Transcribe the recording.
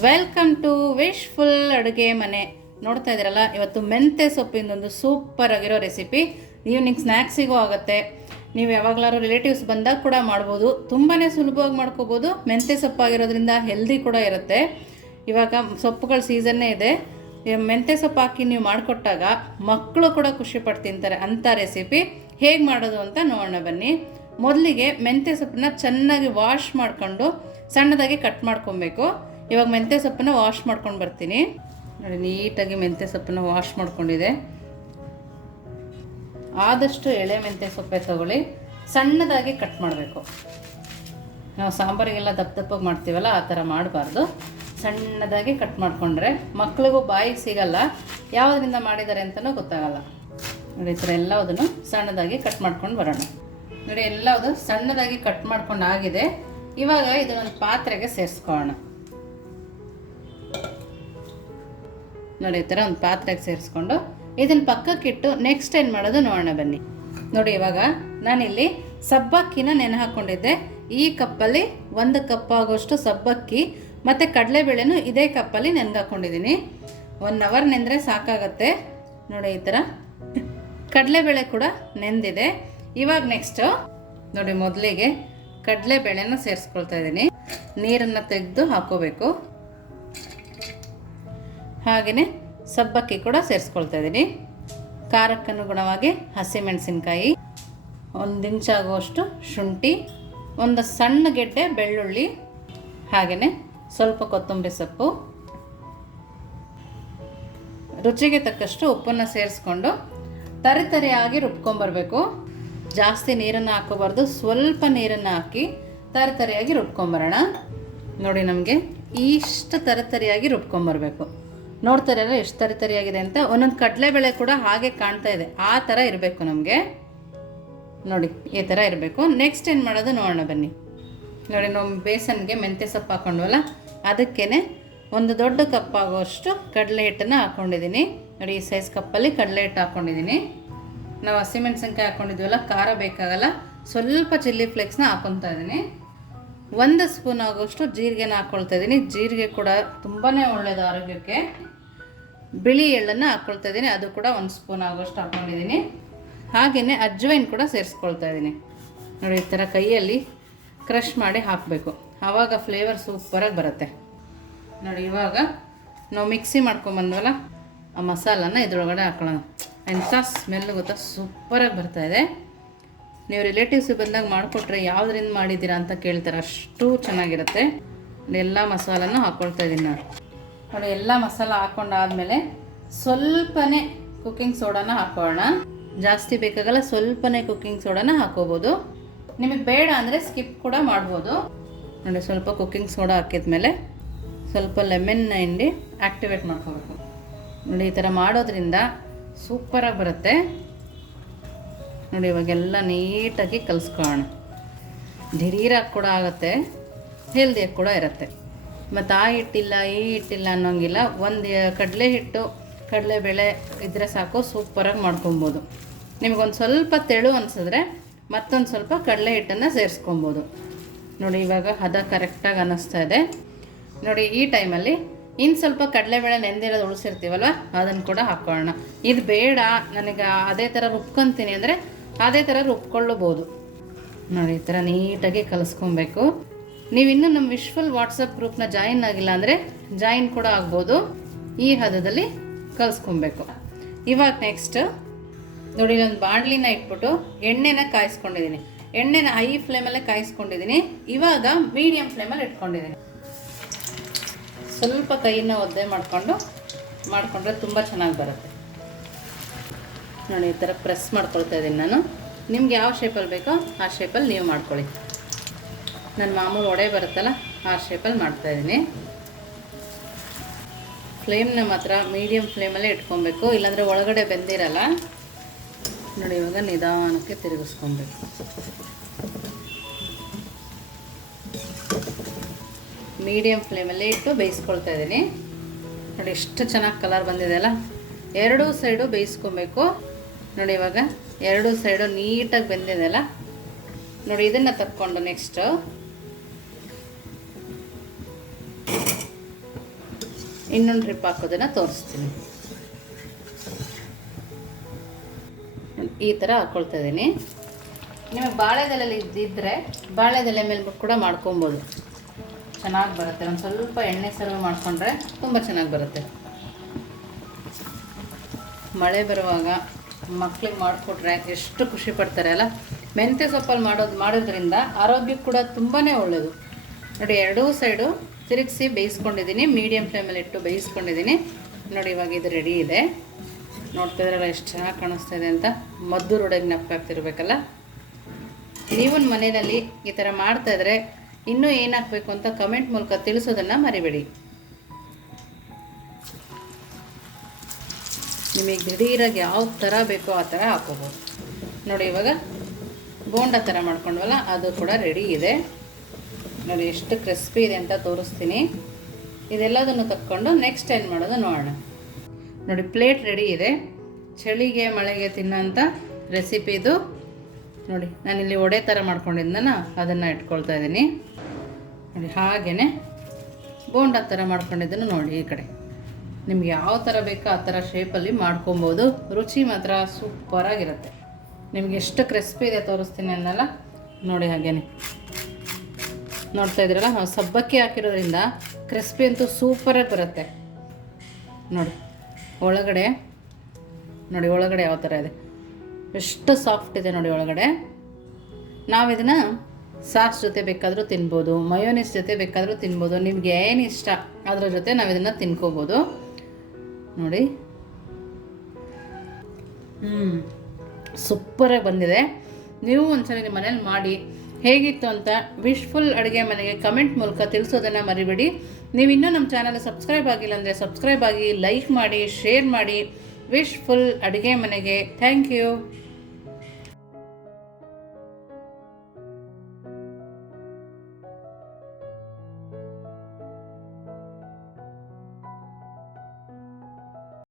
Welcome to wishful ಅಡುಗೆ ಮನೆ. ನೋಡ್ತಾ ಇದ್ದೀರಲ್ಲ, ಇವತ್ತು ಮೆಂತೆ ಸೊಪ್ಪಿಂದೊಂದು ಸೂಪರ್ ಆಗಿರೋ ರೆಸಿಪಿ ಈವ್ನಿಂಗ್ ಸ್ನ್ಯಾಕ್ಸಿಗೂ ಆಗುತ್ತೆ. ನೀವು ಯಾವಾಗಲಾದ್ರು ರಿಲೇಟಿವ್ಸ್ ಬಂದಾಗ ಕೂಡ ಮಾಡ್ಬೋದು. ತುಂಬಾ ಸುಲಭವಾಗಿ ಮಾಡ್ಕೋಬೋದು. ಮೆಂತೆ ಸೊಪ್ಪಾಗಿರೋದ್ರಿಂದ ಹೆಲ್ದಿ ಕೂಡ ಇರುತ್ತೆ. ಇವಾಗ ಸೊಪ್ಪುಗಳ ಸೀಸನ್ನೇ ಇದೆ. ಮೆಂತೆ ಸೊಪ್ಪು ಹಾಕಿ ನೀವು ಮಾಡಿಕೊಟ್ಟಾಗ ಮಕ್ಕಳು ಕೂಡ ಖುಷಿಪಟ್ಟು ತಿಂತಾರೆ ಅಂಥ ರೆಸಿಪಿ ಹೇಗೆ ಮಾಡೋದು ಅಂತ ನೋಡೋಣ ಬನ್ನಿ. ಮೊದಲಿಗೆ ಮೆಂತೆ ಸೊಪ್ಪನ್ನ ಚೆನ್ನಾಗಿ ವಾಶ್ ಮಾಡಿಕೊಂಡು ಸಣ್ಣದಾಗಿ ಕಟ್ ಮಾಡ್ಕೊಬೇಕು. ಇವಾಗ ಮೆಂತ್ಯ ಸೊಪ್ಪನ್ನ ವಾಶ್ ಮಾಡ್ಕೊಂಡು ಬರ್ತೀನಿ. ನೋಡಿ, ನೀಟಾಗಿ ಮೆಂತ್ಯ ಸೊಪ್ಪನ್ನ ವಾಶ್ ಮಾಡ್ಕೊಂಡಿದೆ. ಆದಷ್ಟು ಎಳೆ ಮೆಂತ್ಯ ಸೊಪ್ಪೆ ತಗೊಳ್ಳಿ. ಸಣ್ಣದಾಗಿ ಕಟ್ ಮಾಡಬೇಕು. ನಾವು ಸಾಂಬಾರಿಗೆಲ್ಲ ದಪ್ಪ ದಪ್ಪಗೆ ಮಾಡ್ತೀವಲ್ಲ, ಆ ಥರ ಮಾಡಬಾರ್ದು. ಸಣ್ಣದಾಗಿ ಕಟ್ ಮಾಡಿಕೊಂಡ್ರೆ ಮಕ್ಳಿಗೂ ಬಾಯಿಗೆ ಸಿಗಲ್ಲ. ಯಾವುದರಿಂದ ಮಾಡಿದ್ದಾರೆ ಅಂತಲೂ ಗೊತ್ತಾಗಲ್ಲ. ನೋಡಿ, ಈ ಥರ ಎಲ್ಲವುದನ್ನು ಸಣ್ಣದಾಗಿ ಕಟ್ ಮಾಡ್ಕೊಂಡು ಬರೋಣ. ನೋಡಿ ಎಲ್ಲವುದು ಸಣ್ಣದಾಗಿ ಕಟ್ ಮಾಡ್ಕೊಂಡು ಆಗಿದೆ. ಇವಾಗ ಇದನ್ನೊಂದು ಪಾತ್ರೆಗೆ ಸೇರಿಸ್ಕೊಳ್ಳೋಣ. ನೋಡಿ, ಈ ಥರ ಒಂದು ಪಾತ್ರೆಗೆ ಸೇರಿಸ್ಕೊಂಡು ಇದನ್ನು ಪಕ್ಕಕ್ಕಿಟ್ಟು ನೆಕ್ಸ್ಟ್ ಏನು ಮಾಡೋದು ನೋಡೋಣ ಬನ್ನಿ. ನೋಡಿ, ಇವಾಗ ನಾನಿಲ್ಲಿ ಸಬ್ಬಕ್ಕಿನ ನೆನೆ ಹಾಕ್ಕೊಂಡಿದ್ದೆ ಈ ಕಪ್ಪಲ್ಲಿ ಒಂದು ಕಪ್ ಆಗೋಷ್ಟು ಸಬ್ಬಕ್ಕಿ ಮತ್ತು ಕಡಲೆಬೇಳೆನೂ ಇದೇ ಕಪ್ಪಲ್ಲಿ ನೆನ್ಗಾಕೊಂಡಿದ್ದೀನಿ ಒನ್ ಅವರ್ ನೆಂದರೆ ಸಾಕಾಗತ್ತೆ. ನೋಡಿ, ಈ ಥರ ಕಡಲೆಬೇಳೆ ಕೂಡ ನೆಂದಿದೆ. ಇವಾಗ ನೆಕ್ಸ್ಟು ನೋಡಿ, ಮೊದಲಿಗೆ ಕಡಲೆಬೇಳೆನ ಸೇರಿಸ್ಕೊಳ್ತಾ ಇದ್ದೀನಿ ನೀರನ್ನು ತೆಗೆದು ಹಾಕೋಬೇಕು. ಹಾಗೆಯೇ ಸಬ್ಬಕ್ಕಿ ಕೂಡ ಸೇರಿಸ್ಕೊಳ್ತಾ ಇದ್ದೀನಿ. ಖಾರಕ್ಕನುಗುಣವಾಗಿ ಹಸಿಮೆಣಸಿನ್ಕಾಯಿ, ಒಂದು ಇಂಚಾಗುವಷ್ಟು ಶುಂಠಿ, ಒಂದು ಸಣ್ಣ ಗೆಡ್ಡೆ ಬೆಳ್ಳುಳ್ಳಿ ಹಾಗೆಯೇ ಸ್ವಲ್ಪ ಕೊತ್ತಂಬರಿ ಸೊಪ್ಪು. ರುಚಿಗೆ ತಕ್ಕಷ್ಟು ಉಪ್ಪನ್ನು ಸೇರಿಸ್ಕೊಂಡು ತರಿತರಿಯಾಗಿ ರುಬ್ಕೊಂಬರ್ಬೇಕು. ಜಾಸ್ತಿ ನೀರನ್ನು ಹಾಕೋಬಾರ್ದು ಸ್ವಲ್ಪ ನೀರನ್ನು ಹಾಕಿ ತರಿತರಿಯಾಗಿ ರುಬ್ಕೊಂಬರೋಣ. ನೋಡಿ ನಮಗೆ ಇಷ್ಟು ತರಿತರಿಯಾಗಿ ರುಬ್ಕೊಂಬರ್ಬೇಕು. ನೋಡ್ತಾರಲ್ಲ ಎಷ್ಟು ತರಿ ತರಿಯಾಗಿದೆ ಅಂತ ಒಂದೊಂದು ಕಡಲೆಬೇಳೆ ಕೂಡ ಹಾಗೆ ಕಾಣ್ತಾ ಇದೆ. ಆ ಥರ ಇರಬೇಕು ನಮಗೆ. ನೋಡಿ, ಈ ಥರ ಇರಬೇಕು. ನೆಕ್ಸ್ಟ್ ಏನು ಮಾಡೋದು ನೋಡೋಣ ಬನ್ನಿ. ನೋಡಿ, ನಾವು ಬೇಸನ್ಗೆ ಮೆಂತ್ಯ ಸೊಪ್ಪು ಹಾಕೊಂಡ್ವಲ್ಲ ಅದಕ್ಕೇ ಒಂದು ದೊಡ್ಡ ಕಪ್ ಆಗುವಷ್ಟು ಕಡಲೆ ಹಿಟ್ಟನ್ನು ಹಾಕ್ಕೊಂಡಿದ್ದೀನಿ ನೋಡಿ, ಈ ಸೈಜ್ ಕಪ್ಪಲ್ಲಿ ಕಡಲೆ ಹಿಟ್ಟು ಹಾಕ್ಕೊಂಡಿದ್ದೀನಿ ನಾವು ಹಸಿಮೆಣಸಿನ್ಕಾಯಿ ಹಾಕ್ಕೊಂಡಿದ್ವಲ್ಲ ಖಾರ ಬೇಕಾಗಲ್ಲ, ಸ್ವಲ್ಪ ಚಿಲ್ಲಿ ಫ್ಲೇಕ್ಸ್ನ ಹಾಕೊತಾ ಇದ್ದೀನಿ. ಒಂದು ಸ್ಪೂನ್ ಆಗೋಷ್ಟು ಜೀರಿಗೆನ ಹಾಕ್ಕೊಳ್ತಾ ಇದ್ದೀನಿ. ಜೀರಿಗೆ ಕೂಡ ತುಂಬಾ ಒಳ್ಳೆಯದು ಆರೋಗ್ಯಕ್ಕೆ. ಬಿಳಿ ಎಳ್ಳನ್ನು ಹಾಕ್ಕೊಳ್ತಾ ಇದ್ದೀನಿ. ಅದು ಕೂಡ ಒಂದು ಸ್ಪೂನ್ ಆಗೋಷ್ಟು ಹಾಕ್ಕೊಂಡಿದ್ದೀನಿ ಹಾಗೆಯೇ ಅಜ್ವೈನ್ ಕೂಡ ಸೇರಿಸ್ಕೊಳ್ತಾ ಇದ್ದೀನಿ. ನೋಡಿ, ಈ ಥರ ಕೈಯಲ್ಲಿ ಕ್ರಷ್ ಮಾಡಿ ಹಾಕಬೇಕು. ಆವಾಗ ಫ್ಲೇವರ್ ಸೂಪರಾಗಿ ಬರುತ್ತೆ. ನೋಡಿ, ಇವಾಗ ನಾವು ಮಿಕ್ಸಿ ಮಾಡ್ಕೊಂಬಂದ್ವಲ್ಲ ಆ ಮಸಾಲನ ಇದ್ರೊಳಗಡೆ ಹಾಕೊಳ್ಳೋಣ. ಎಂಥ ಸ್ಮೆಲ್ ಗೊತ್ತಾ? ಸೂಪರಾಗಿ ಬರ್ತಾಯಿದೆ ನೀವು ರಿಲೇಟಿವ್ಸ್ ಬಂದಾಗ ಮಾಡಿಕೊಟ್ರೆ ಯಾವ್ದ್ರಿಂದ ಮಾಡಿದ್ದೀರಾ ಅಂತ ಕೇಳ್ತಾರೆ. ಅಷ್ಟು ಚೆನ್ನಾಗಿರುತ್ತೆ. ಎಲ್ಲ ಮಸಾಲನೂ ಹಾಕ್ಕೊಳ್ತಾ ಇದ್ದೀನಿ ನಾನು. ನೋಡಿ, ಎಲ್ಲ ಮಸಾಲ ಹಾಕ್ಕೊಂಡಾದ್ಮೇಲೆ ಸ್ವಲ್ಪನೇ ಕುಕ್ಕಿಂಗ್ ಸೋಡಾನ ಹಾಕೋಣ. ಜಾಸ್ತಿ ಬೇಕಾಗಲ್ಲ, ಸ್ವಲ್ಪನೇ ಕುಕ್ಕಿಂಗ್ ಸೋಡಾನ ಹಾಕೋಬೋದು. ನಿಮಗೆ ಬೇಡ ಅಂದರೆ ಸ್ಕಿಪ್ ಕೂಡ ಮಾಡ್ಬೋದು. ನೋಡಿ, ಸ್ವಲ್ಪ ಕುಕ್ಕಿಂಗ್ ಸೋಡಾ ಹಾಕಿದ್ಮೇಲೆ ಸ್ವಲ್ಪ ಲೆಮನ್ ಹಿಂಡಿ ಆ್ಯಕ್ಟಿವೇಟ್ ಮಾಡ್ಕೋಬೇಕು. ನೋಡಿ, ಈ ಥರ ಮಾಡೋದ್ರಿಂದ ಸೂಪರಾಗಿ ಬರುತ್ತೆ. ನೋಡಿ, ಇವಾಗೆಲ್ಲ ನೀಟಾಗಿ ಕಲಿಸ್ಕೊಳ್ಳೋಣ ಧಿರೀರಾಗಿ ಕೂಡ ಆಗುತ್ತೆ ಹೆಲ್ದಿಯಾಗಿ ಕೂಡ ಇರುತ್ತೆ. ಮತ್ತು ಆ ಹಿಟ್ಟಿಲ್ಲ, ಈ ಹಿಟ್ಟಿಲ್ಲ ಅನ್ನೋಂಗಿಲ್ಲ, ಒಂದು ಕಡಲೆ ಹಿಟ್ಟು ಕಡಲೆಬೇಳೆ ಇದ್ದರೆ ಸಾಕು ಸೂಪರಾಗಿ ಮಾಡ್ಕೊಬೋದು. ನಿಮಗೊಂದು ಸ್ವಲ್ಪ ತೆಳು ಅನಿಸಿದ್ರೆ ಮತ್ತೊಂದು ಸ್ವಲ್ಪ ಕಡಲೆ ಹಿಟ್ಟನ್ನು ಸೇರಿಸ್ಕೊಬೋದು. ನೋಡಿ, ಇವಾಗ ಹದ ಕರೆಕ್ಟಾಗಿ ಅನ್ನಿಸ್ತಾ ಇದೆ. ನೋಡಿ, ಈ ಟೈಮಲ್ಲಿ ಇನ್ನು ಸ್ವಲ್ಪ ಕಡಲೆಬೇಳೆ ನೆಂದಿರೋದು ಉಳಿಸಿರ್ತೀವಲ್ವ ಅದನ್ನು ಕೂಡ ಹಾಕ್ಕೊಳ್ಳೋಣ ಇದು ಬೇಡ, ನನಗೆ ಅದೇ ಥರ ರುಬ್ಕೊತೀನಿ ಅಂದರೆ ಅದೇ ಥರ ರುಬ್ಕೊಳ್ಳಬೋದು ನೋಡಿ, ಈ ಥರ ನೀಟಾಗಿ ಕಲಿಸ್ಕೊಬೇಕು. ನೀವು ಇನ್ನೂ ನಮ್ಮ ವಿಶ್ವಲ್ ವಾಟ್ಸಪ್ ಗ್ರೂಪ್ನ ಜಾಯಿನ್ ಆಗಿಲ್ಲ ಅಂದರೆ ಜಾಯಿನ್ ಕೂಡ ಆಗ್ಬೋದು. ಈ ಹದದಲ್ಲಿ ಕಲಿಸ್ಕೊಬೇಕು. ಇವಾಗ ನೆಕ್ಸ್ಟ್ ನೋಡಿ ಒಂದು ಬಾಣಲಿನ ಇಟ್ಬಿಟ್ಟು ಎಣ್ಣೆನ ಕಾಯಿಸ್ಕೊಂಡಿದ್ದೀನಿ. ಎಣ್ಣೆನ ಹೈ ಫ್ಲೇಮಲ್ಲೇ ಕಾಯಿಸ್ಕೊಂಡಿದ್ದೀನಿ. ಇವಾಗ ಮೀಡಿಯಮ್ ಫ್ಲೇಮಲ್ಲಿ ಇಟ್ಕೊಂಡಿದ್ದೀನಿ. ಸ್ವಲ್ಪ ಕೈನ ಒದ್ದೆ ಮಾಡಿಕೊಂಡು, ಮಾಡಿಕೊಂಡ್ರೆ ತುಂಬ ಚೆನ್ನಾಗಿ ಬರುತ್ತೆ. ನೋಡಿ, ಈ ಥರ ಪ್ರೆಸ್ ಮಾಡ್ಕೊಳ್ತಾ ಇದ್ದೀನಿ ನಾನು. ನಿಮ್ಗೆ ಯಾವ ಶೇಪಲ್ಲಿ ಬೇಕೋ ಆ ಶೇಪಲ್ಲಿ ನೀವು ಮಾಡ್ಕೊಳ್ಳಿ. ನನ್ನ ಮಾಮೂಲು ಒಡೆ ಬರುತ್ತಲ್ಲ, ಆ ಶೇಪಲ್ಲಿ ಮಾಡ್ತಾಯಿದ್ದೀನಿ ಫ್ಲೇಮ್ನ ಮಾತ್ರ ಮೀಡಿಯಮ್ ಫ್ಲೇಮಲ್ಲೇ ಇಟ್ಕೊಬೇಕು. ಇಲ್ಲಾಂದರೆ ಒಳಗಡೆ ಬೆಂದಿರಲ್ಲ. ನೋಡಿ, ಇವಾಗ ನಿಧಾನಕ್ಕೆ ತಿರುಗಿಸ್ಕೊಬೇಕು. ಮೀಡಿಯಮ್ ಫ್ಲೇಮಲ್ಲೇ ಇಟ್ಟು ಬೇಯಿಸ್ಕೊಳ್ತಾ ಇದ್ದೀನಿ. ನೋಡಿ, ಎಷ್ಟು ಚೆನ್ನಾಗಿ ಕಲರ್ ಬಂದಿದೆ ಅಲ್ಲ. ಎರಡೂ ಸೈಡು ಬೇಯಿಸ್ಕೊಬೇಕು. ನೋಡಿ ಇವಾಗ ಎರಡು ಸೈಡು ನೀಟಾಗಿ ಬೆಂದಿದೆಯಲ್ಲ? ನೋಡಿ ಇದನ್ನು ತಕ್ಕೊಂಡು ನೆಕ್ಸ್ಟು ಇನ್ನೊಂದು ಟ್ರಿಪ್ ಹಾಕೋದನ್ನು ತೋರಿಸ್ತೀನಿ. ಈ ಥರ ಹಾಕ್ಕೊಳ್ತಾ ಇದ್ದೀನಿ. ನಿಮಗೆ ಬಾಳೆದೆಲೆಯಲ್ಲಿ ಇದ್ದಿದ್ದರೆ ಬಾಳೆದೆಲೆ ಮೇಲೆ ಕೂಡ ಮಾಡ್ಕೊಬೋದು. ಚೆನ್ನಾಗಿ ಬರುತ್ತೆ. ಒಂದು ಸ್ವಲ್ಪ ಎಣ್ಣೆ ಸರ್ವ್ ಮಾಡಿಕೊಂಡ್ರೆ ತುಂಬ ಚೆನ್ನಾಗಿ ಬರುತ್ತೆ. ಮಳೆ ಬರುವಾಗ ಮಕ್ಳಿಗೆ ಮಾಡಿಕೊಟ್ರೆ ಎಷ್ಟು ಖುಷಿ ಪಡ್ತಾರೆ, ಅಲ್ಲ? ಮೆಂತ್ಯ ಸೊಪ್ಪಲ್ಲಿ ಮಾಡೋದು, ಮಾಡೋದ್ರಿಂದ ಆರೋಗ್ಯಕ್ಕೆ ಕೂಡ ತುಂಬಾ ಒಳ್ಳೆಯದು ನೋಡಿ, ಎರಡೂ ಸೈಡು ತಿರುಗಿಸಿ ಬೇಯಿಸ್ಕೊಂಡಿದ್ದೀನಿ ಮೀಡಿಯಮ್ ಫ್ಲೇಮಲ್ಲಿ ಇಟ್ಟು ಬೇಯಿಸ್ಕೊಂಡಿದ್ದೀನಿ. ನೋಡಿ, ಇವಾಗ ಇದು ರೆಡಿ ಇದೆ. ನೋಡ್ತಿದ್ರಲ್ಲ ಎಷ್ಟು ಚೆನ್ನಾಗಿ ಕಾಣಿಸ್ತಾ ಇದೆ ಅಂತ. ಮದ್ದು ರೋಡಿಗೆ ನೆಪ್ಪಾಗ್ತಿರ್ಬೇಕಲ್ಲ ನೀವು ಮನೆಯಲ್ಲಿ ಈ ಥರ ಮಾಡ್ತಾಯಿದ್ರೆ ಇನ್ನೂ ಏನಾಗಬೇಕು ಅಂತ ಕಮೆಂಟ್ ಮೂಲಕ ತಿಳಿಸೋದನ್ನು ಮರಿಬೇಡಿ. ನಿಮಗೆ ದಿಢೀರಾಗಿ ಯಾವ ಥರ ಬೇಕೋ ಆ ಥರ ಹಾಕೋಬೋದು. ನೋಡಿ, ಇವಾಗ ಬೋಂಡ ಥರ ಮಾಡ್ಕೊಂಡ್ವಲ್ಲ, ಅದು ಕೂಡ ರೆಡಿ ಇದೆ. ನೋಡಿ, ಎಷ್ಟು ಕ್ರಿಸ್ಪಿ ಇದೆ ಅಂತ ತೋರಿಸ್ತೀನಿ. ಇದೆಲ್ಲದನ್ನು ತಕ್ಕೊಂಡು ನೆಕ್ಸ್ಟ್ ಏನು ಮಾಡೋದು ನೋಡೋಣ. ನೋಡಿ, ಪ್ಲೇಟ್ ರೆಡಿ ಇದೆ. ಚಳಿಗೆ, ಮಳೆಗೆ ತಿನ್ನೋಂಥ ರೆಸಿಪಿ ಇದು. ನೋಡಿ, ನಾನಿಲ್ಲಿ ಒಡೆ ಥರ ಮಾಡ್ಕೊಂಡಿದ್ದನ ಅದನ್ನು ಇಟ್ಕೊಳ್ತಾ ಇದ್ದೀನಿ. ನೋಡಿ ಹಾಗೆಯೇ ಬೋಂಡ ಥರ ಮಾಡ್ಕೊಂಡಿದ್ದನ್ನು ನೋಡಿ ಈ ಕಡೆ. ನಿಮ್ಗೆ ಯಾವ ಥರ ಬೇಕೋ ಆ ಥರ ಶೇಪಲ್ಲಿ ಮಾಡ್ಕೊಬೋದು. ರುಚಿ ಮಾತ್ರ ಸೂಪರಾಗಿರುತ್ತೆ ನಿಮ್ಗೆ ಎಷ್ಟು ಕ್ರಿಸ್ಪಿ ಇದೆ ತೋರಿಸ್ತೀನಿ ಅನ್ನಲ್ಲ ನೋಡಿ ಹಾಗೇನೆ. ನೋಡ್ತಾ ಇದ್ದೀರಲ್ಲ, ನಾವು ಸಬ್ಬಕ್ಕಿ ಹಾಕಿರೋದ್ರಿಂದ ಕ್ರಿಸ್ಪಿ ಅಂತೂ ಸೂಪರಾಗಿ ಬರುತ್ತೆ. ನೋಡಿ, ಒಳಗಡೆ ನೋಡಿ ಒಳಗಡೆ ಯಾವ ಥರ ಇದೆ. ಎಷ್ಟು ಸಾಫ್ಟ್ ಇದೆ ನೋಡಿ ಒಳಗಡೆ. ನಾವು ಇದನ್ನು ಸಾಸ್ ಜೊತೆ ಬೇಕಾದರೂ ತಿನ್ಬೋದು ಮಯೋನೀಸ್ ಜೊತೆ ಬೇಕಾದರೂ ತಿನ್ಬೋದು, ನಿಮ್ಗೆ ಏನು ಇಷ್ಟ ಅದರ ಜೊತೆ ನಾವು ಇದನ್ನು ತಿನ್ಕೋಬೋದು. ನೋಡಿ. ಹ್ಞೂ ಸೂಪರಾಗಿ ಬಂದಿದೆ. ನೀವು ಒಂದ್ಸಲ ನಿಮ್ಮ ಮನೇಲಿ ಮಾಡಿ ಹೇಗಿತ್ತು ಅಂತ ವಿಶ್ಫುಲ್ ಅಡುಗೆ ಮನೆಗೆ ಕಮೆಂಟ್ ಮೂಲಕ ತಿಳಿಸೋದನ್ನು ಮರಿಬೇಡಿ. ನೀವು ಇನ್ನೂ ನಮ್ಮ ಚಾನಲ್ ಸಬ್ಸ್ಕ್ರೈಬ್ ಆಗಿಲ್ಲ ಅಂದರೆ ಸಬ್ಸ್ಕ್ರೈಬ್ ಆಗಿ ಲೈಕ್ ಮಾಡಿ ಶೇರ್ ಮಾಡಿ. ವಿಶ್ಫುಲ್ ಅಡುಗೆ ಮನೆಗೆ. Thank you